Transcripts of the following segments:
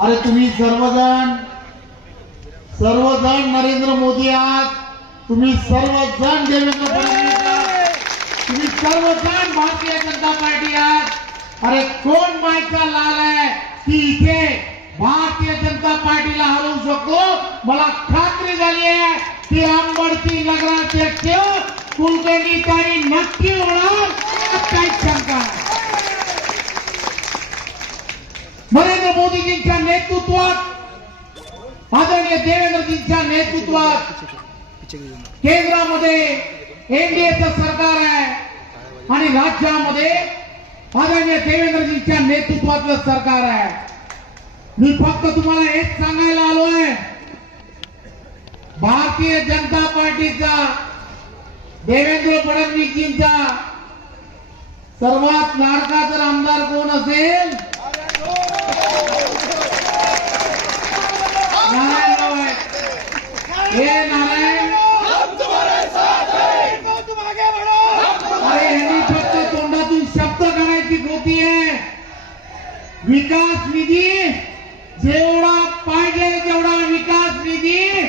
अरे तुम्ही सर्वजण सर्वजण नरेंद्र मोदी आहात. तुम्ही सर्वजण देवेंद्र फडणवीस आहात. तुम्ही सर्वजण भारतीय जनता पार्टी आहात. अरे कोण मायचा लाल आहे? की इथे भारतीय जनता पार्टीला हरवू शकतो. मला खात्री झाली आहे. की आंबडची नगराध्यक्ष कुलकर्णी ताई नक्की होणार यात काहीच शंका नाही. नरेंद्र मोदीजींच्या नेतृत्वात आदरणीय देवेंद्रजींच्या नेतृत्वात केंद्रामध्ये एनडीएचं सरकार आहे आणि राज्यामध्ये आदरणीय देवेंद्रजींच्या नेतृत्वातलं सरकार आहे. मी फक्त तुम्हाला हेच सांगायला आलो आहे. भारतीय जनता पार्टीचा देवेंद्र फडणवीसजींचा सर्वात लाडका जर आमदार कोण असेल विकास निधी, जेवढा पाहिजे तेवढा विकास निधी.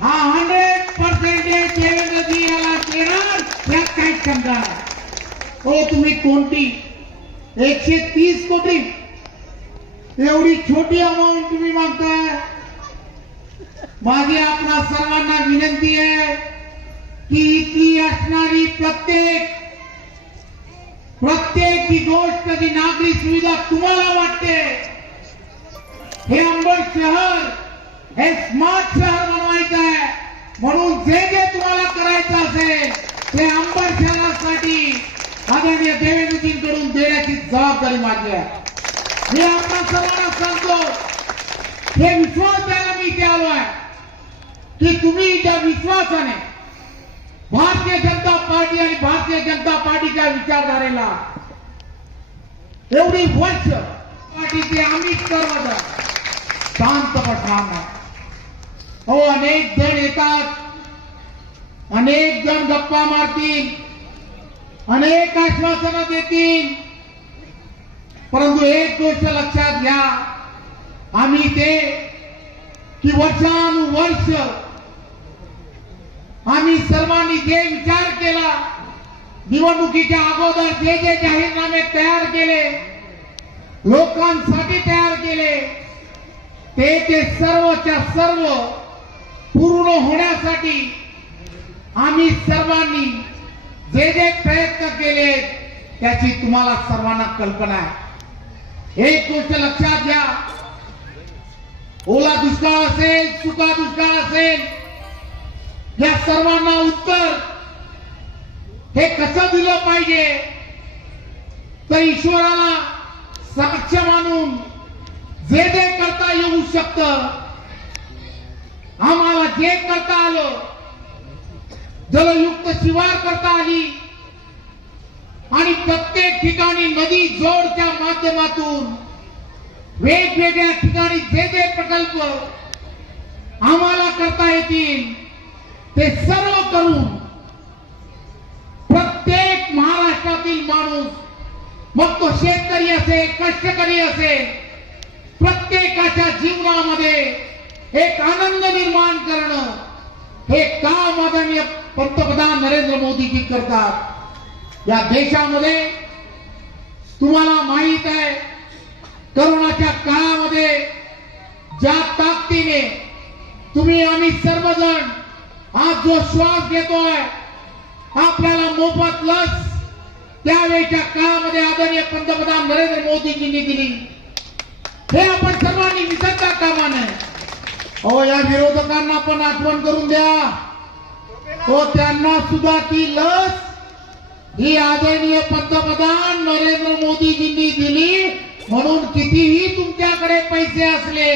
हा हंड्रेड पर्सेंटेज देवेंद्रजी याला देणार, यात काहीच हो तुम्ही कोणती? एकशे तीस कोटी. एवढी छोटी अमाऊंट तुम्ही मागताय. माझी आपणा सर्वांना विनंती आहे की इथली असणारी प्रत्येक प्रत्येक गोष्ट जी नागरी सुविधा तुम्हाला वाटते. हे अंबड शहर हे स्मार्ट शहर बनवायचं आहे. म्हणून जे जे तुम्हाला करायचं असेल ते अंबड शहरासाठी आदरणीय देवेंद्रजींकडून देण्याची जबाबदारी माझी आहे. मी आपल्या सर्वांना सांगतो हे विश्वास द्यायला मी इथे आलो आहे. की तुम्ही त्या विश्वासाने भारतीय जनता पार्टी आणि भारतीय जनता पार्टीच्या विचारधारेला एवढी वर्ष पार्टीचे आम्ही सर्वजण शांत बसणार हो अनेक जण येतात. अनेक जण गप्पा मारतील. अनेक आश्वासनं देतील. परंतु एक गोष्ट लक्षात घ्या. आम्ही ते की वर्षानुवर्ष आम्ही सर्वांनी जे विचार केला निवडणुकीच्या अगोदर जे जे जाहीरनामे तयार केले लोकांसाठी तयार केले ते ते सर्वच्या सर्व पूर्ण होण्यासाठी आम्ही सर्वांनी जे जे प्रयत्न केले त्याची तुम्हाला सर्वांना कल्पना आहे. एक गोष्ट लक्षात घ्या. ओला दुष्काळ असेल सुका दुष्काळ असेल या सर्वांना उत्तर हे कसं दिलं पाहिजे? तर ईश्वराला साक्ष मानून जे जे करता येऊ शकत आम्हाला जे करता आलं जलयुक्त शिवार करता आली आणि प्रत्येक ठिकाणी नदी जोडच्या माध्यमातून वेगवेगळ्या ठिकाणी जे जे प्रकल्प आम्हाला करता येतील ते सर्व करून तो शेतकरी असेल कष्टकरी असेल प्रत्येकाच्या जीवनामध्ये एक आनंद निर्माण करणं हे काम आदरणीय पंतप्रधान नरेंद्र मोदीजी करतात. या देशामध्ये तुम्हाला माहीत आहे करोनाच्या काळामध्ये ज्या ताकदीने तुम्ही आम्ही सर्वजण आज जो श्वास घेतोय आपल्याला मोफत लस त्यावेळेच्या काळामध्ये आदरणीय पंतप्रधान नरेंद्र मोदीजींनी दिली हे आपण सर्वांनी विसरता कामा नये. हो या विरोधकांना पण आठवण करून द्या. हो त्यांना सुद्धा ती लस. ही आदरणीय पंतप्रधान नरेंद्र मोदीजींनी दिली म्हणून कितीही तुमच्याकडे पैसे असले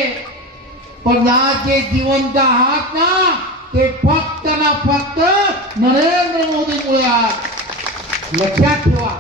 पण आज जे जिवंत आहात ना ते फक्त ना फक्त नरेंद्र मोदीमुळे आहात. लक्षात ठेवा